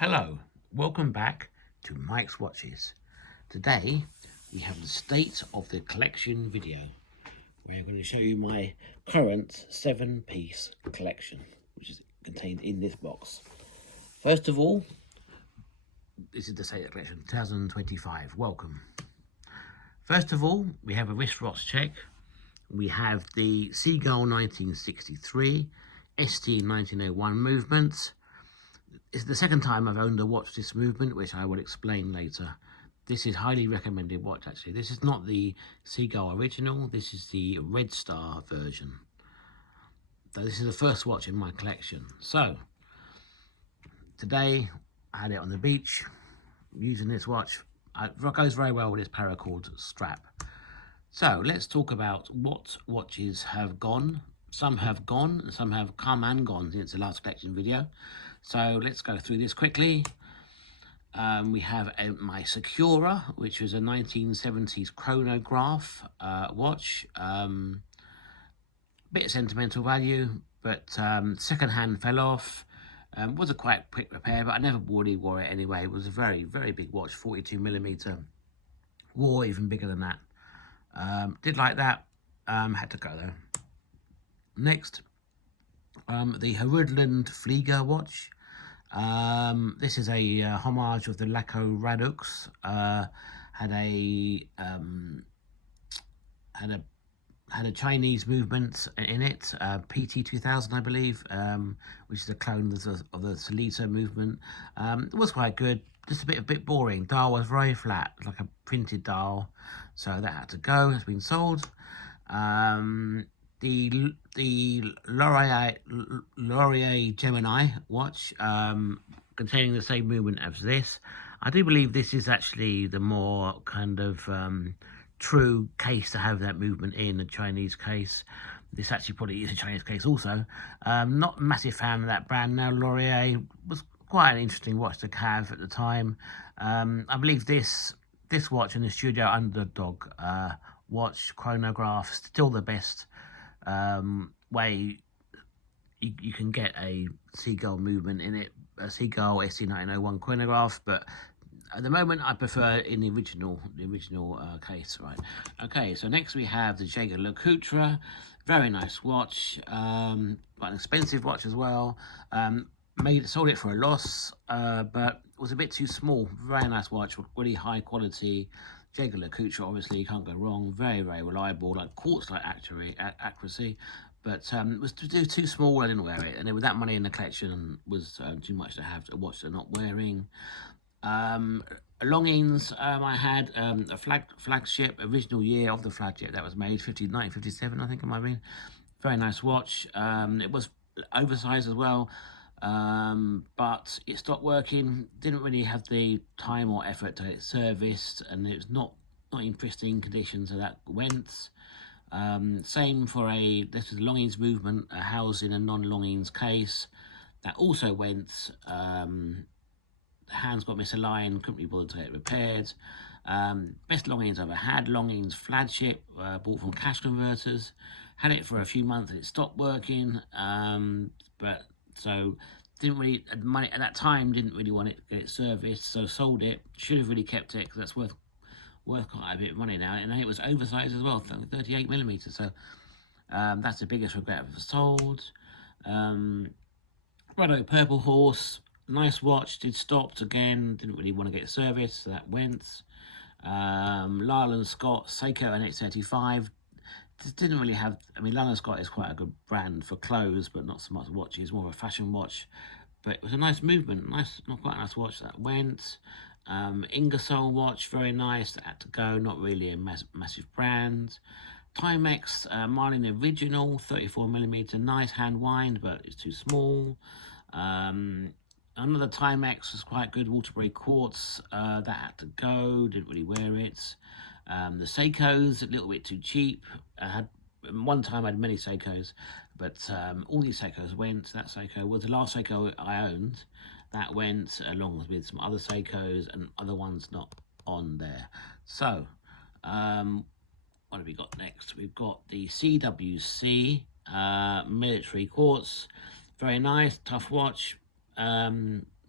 Hello, welcome back to Mike's Watches. Today we have the state of the collection video where I'm going to show you my current 7-piece collection which is contained in this box. First of all, this is the state of the collection 2025. Welcome. First of all, we have a wristwatch check. We have the Seagull 1963 ST 1901 movements. It's the second time I've owned a watch this movement, which I will explain later. This is highly recommended watch, actually. This is not the Seagull original. This is the Red Star version. So this is the first watch in my collection. So today I had it on the beach using this watch. It goes very well with this paracord strap. So let's talk about what watches have gone. Some have gone, some have come and gone since the last collection video. So let's go through this quickly. We have my Secura, which was a 1970s chronograph watch. Bit of sentimental value, but second-hand fell off. Was a quite quick repair, but I never really wore it anyway. It was a very, very big watch, 42mm. Wore even bigger than that. Did like that. Had to go though. Next, the Herudland Flieger watch. This is a homage of the Laco Radux. Had a Chinese movement in it, PT 2000, I believe, which is a clone of the Solita movement. It was quite good, just a bit boring. Dial was very flat, like a printed dial, so that had to go. It's been sold. The Laurier Gemini watch, containing the same movement as this. I do believe this is actually the more kind of true case to have that movement in, a Chinese case. This actually probably is a Chinese case also. Not a massive fan of that brand now. Laurier was quite an interesting watch to have at the time. I believe this watch and the Studio Underdog watch chronograph still the best way you can get a Seagull movement in it, a Seagull ST 1901 chronograph, but at the moment I prefer in the original case, right? Okay, so next we have the Jaeger LeCoultre, very nice watch, quite an expensive watch as well. Sold it for a loss, but it was a bit too small. Very nice watch, really high quality. Jaeger LeCoultre, obviously, you can't go wrong. Very, very reliable, like quartz-like accuracy. But it was too small. I didn't wear it, and with that money in the collection was too much to have a watch they're not wearing. Longines, I had a flagship, original year of the flagship that was made, 1957, I think it might have been. Very nice watch. It was oversized as well. But it stopped working, didn't really have the time or effort to get it serviced, and it was not in pristine condition, so that went. Same for this is a Longines movement, housed in a non-Longines case, that also went. The hands got misaligned, couldn't be bothered to get it repaired. Best Longines I ever had, Longines flagship, bought from Cash Converters. Had it for a few months and it stopped working, but so didn't really, money at that time, didn't really want it to get it serviced, so sold it. Should have really kept it because that's worth quite a bit of money now, and it was oversized as well, 38mm, so that's the biggest regret I've ever sold. Righto, Purple Horse, nice watch, did stopped again, didn't really want to get serviced, so that went. Lyle & Scott Seiko NX35, just didn't really have, I mean, Lyle & Scott is quite a good brand for clothes, but not so much watches, more of a fashion watch. But it was a nice movement, quite a nice watch, that went. Ingersoll watch, very nice, that had to go, not really a massive brand. Timex Marlin Original, 34mm, nice hand wind, but it's too small. Another Timex was quite good, Waterbury Quartz, that had to go, didn't really wear it. The Seikos, a little bit too cheap. One time I had many Seikos, but all these Seikos went. That Seiko was the last Seiko I owned. That went, along with some other Seikos and other ones not on there. So, what have we got next? We've got the CWC military quartz. Very nice, tough watch.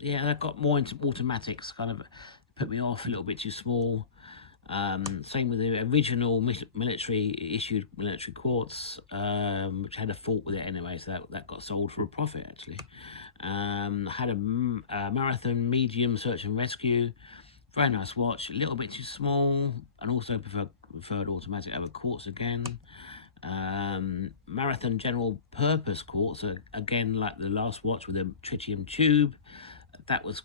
yeah, I got more into automatics. Kind of put me off, a little bit too small. Same with the original military issued military quartz, which had a fault with it anyway, so that got sold for a profit actually. Had a marathon medium search and rescue, very nice watch, a little bit too small, and also preferred automatic over quartz again. Marathon general purpose quartz, again like the last watch with a tritium tube, that was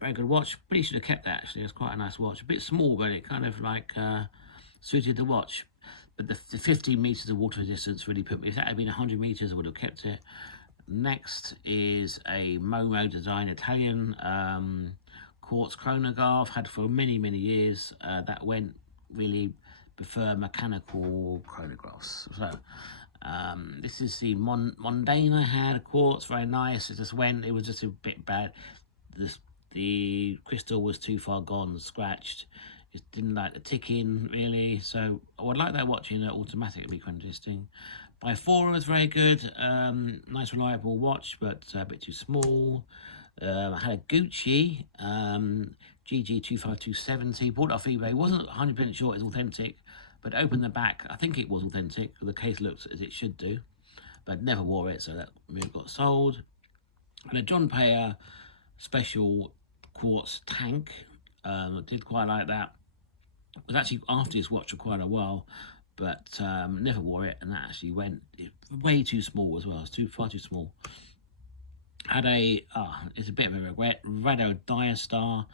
very good watch. Pretty should have kept that actually. It's quite a nice watch. A bit small, but it kind of like suited the watch. But the 15 meters of water resistance really put me. If that had been 100 meters, I would have kept it. Next is a Momo design Italian quartz chronograph. Had for many years. That went. Really prefer mechanical chronographs. So this is the Mondane I had, quartz, very nice. It just went. It was just a bit bad. The crystal was too far gone, scratched. Just didn't like the ticking really. So I would like that watch in automatic. It'd be quite interesting. Bifora was very good. Nice reliable watch, but a bit too small. I had a Gucci GG25270. Bought it off eBay. Wasn't 100% sure it was authentic, but opened the back. I think it was authentic. The case looks as it should do, but never wore it, so that really got sold. And a John Payer special quartz tank. I did quite like that. It was actually after this watch for quite a while, but never wore it, and that actually went way too small as well. It's far too small. Had it's a bit of a regret, Rado Diastar.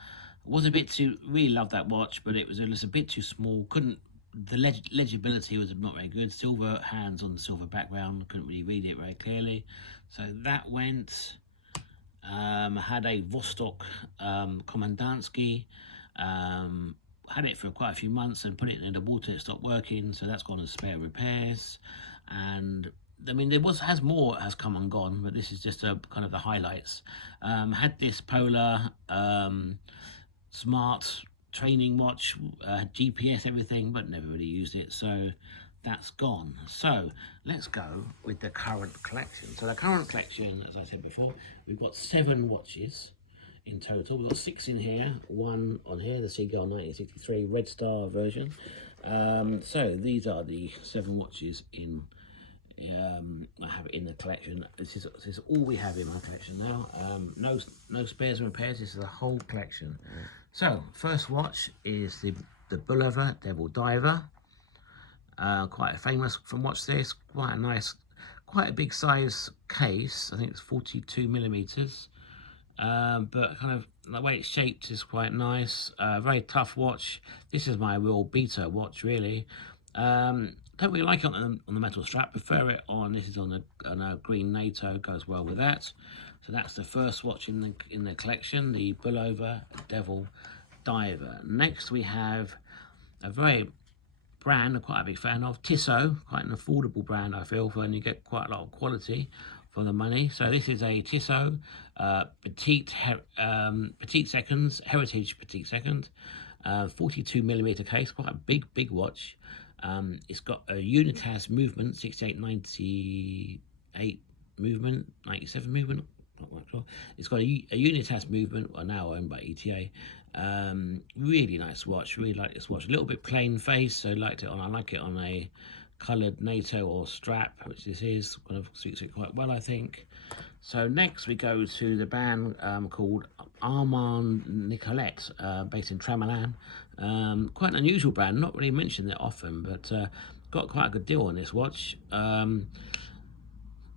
Was a bit too, really loved that watch, but it was a bit too small. The legibility was not very good. Silver hands on the silver background, couldn't really read it very clearly. So that went. Had a Vostok Komandansky. Had it for quite a few months and put it in the water. It stopped working, so that's gone as spare repairs. And I mean, has more has come and gone, but this is just a kind of the highlights. Had this Polar smart training watch, GPS, everything, but never really used it, so that's gone. So let's go with the current collection. So the current collection, as I said before, we've got 7 watches in total. We've got 6 in here, 1 on here, the Seagull 1963 Red Star version. So these are the 7 watches in I have it in the collection. This is all we have in my collection now. No spares and repairs. This is the whole collection. So first watch is the Bulova Devil Diver. Quite famous from watch this. Quite a nice, quite a big size case. I think it's 42 millimeters. But kind of the way it's shaped is quite nice. Very tough watch. This is my real beta watch, really. Don't really like it on the metal strap. Prefer it on. This is on a green NATO. Goes well with that. So that's the first watch in the collection, the Bulova Devil Diver. Next we have a very brand I'm quite a big fan of, Tissot. Quite an affordable brand, I feel, and you get quite a lot of quality for the money. So this is a Tissot Petite Seconds, Heritage Petite Second, 42 millimeter case. Quite a big watch. It's got a Unitas movement, 6898 movement, 97 movement, not quite sure. It's got a Unitas movement, now owned by ETA. Really nice watch, really like this watch. A little bit plain face, so I like it on a coloured NATO or strap, which this is. Kind of suits it quite well, I think. So next we go to the band called Armand Nicolette, based in Tramalan. Quite an unusual brand, not really mentioned it often, but got quite a good deal on this watch.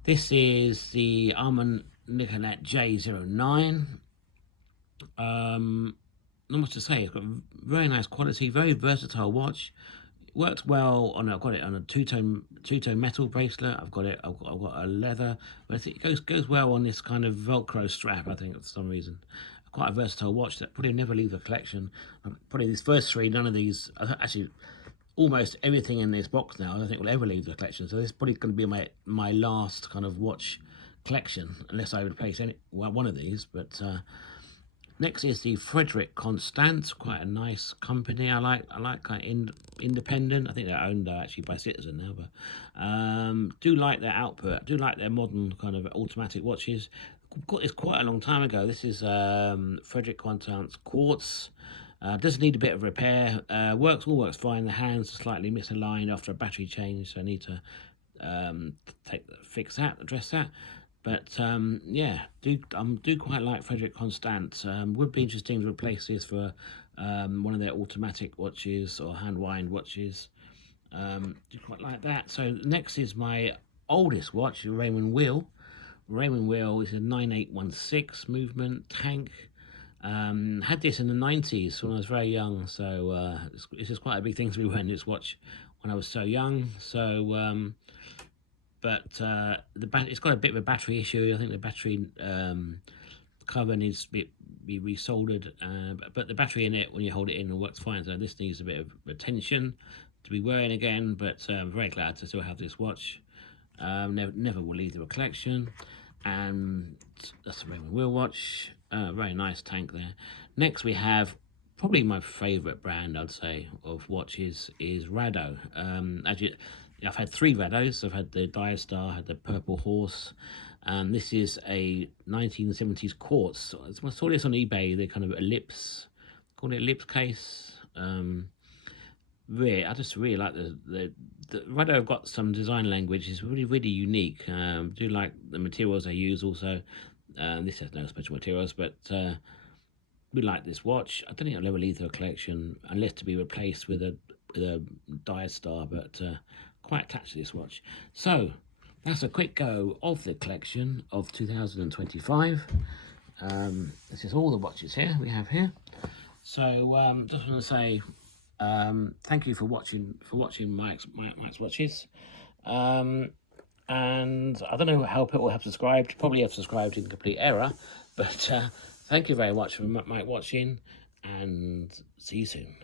This is the Armand Nicolette J09. Not much to say. It's got very nice quality, very versatile watch. Works well on. I've got it on a two-tone metal bracelet. I've got a leather, but it goes well on this kind of Velcro strap, I think, for some reason. Quite a versatile watch that probably never leave the collection. Probably these first 3, none of these, actually almost everything in this box now I don't think will ever leave the collection. So this is probably going to be my last kind of watch collection, unless I replace one of these. But next is the Frederick Constant, quite a nice company. I like kind of independent. I think they're owned actually by Citizen now, but do like their output. Do like their modern kind of automatic watches. got this quite a long time ago. This is Frederick Quantant's quartz. Does need a bit of repair. All works fine. The hands are slightly misaligned after a battery change, so I need to address that. But yeah, do quite like Frederick Constant. Would be interesting to replace this for one of their automatic watches or hand wind watches. Do quite like that. So next is my oldest watch, Raymond Wheel. Raymond Wheel is a 9816 movement tank. Had this in the 90s when I was very young, so this is quite a big thing to be wearing this watch when I was so young. So but it's got a bit of a battery issue. I think the battery cover needs to be resoldered, but the battery in it, when you hold it in, it works fine. So this needs a bit of attention to be wearing again, but I'm very glad to still have this watch. Never will leave the collection. And that's the Raymond Wheel watch. Very nice tank there. Next we have probably my favourite brand, I'd say, of watches is Rado. I've had 3 Rados. I've had the Diastar, had the Purple Horse. This is a 1970s quartz. I saw this on eBay, the kind of ellipse, called it ellipse case. I just really like the Rado have got some design language. It's really unique. Do like the materials they use also. This has no special materials, but we like this watch. I don't think I'll ever leave the collection unless to be replaced with a Diastar, but quite attached to this watch. So that's a quick go of the collection of 2025. This is all the watches we have here. So just want to say thank you for watching Mike's watches. And I don't know how people have subscribed. Probably have subscribed in complete error, but thank you very much for Mike watching, and see you soon.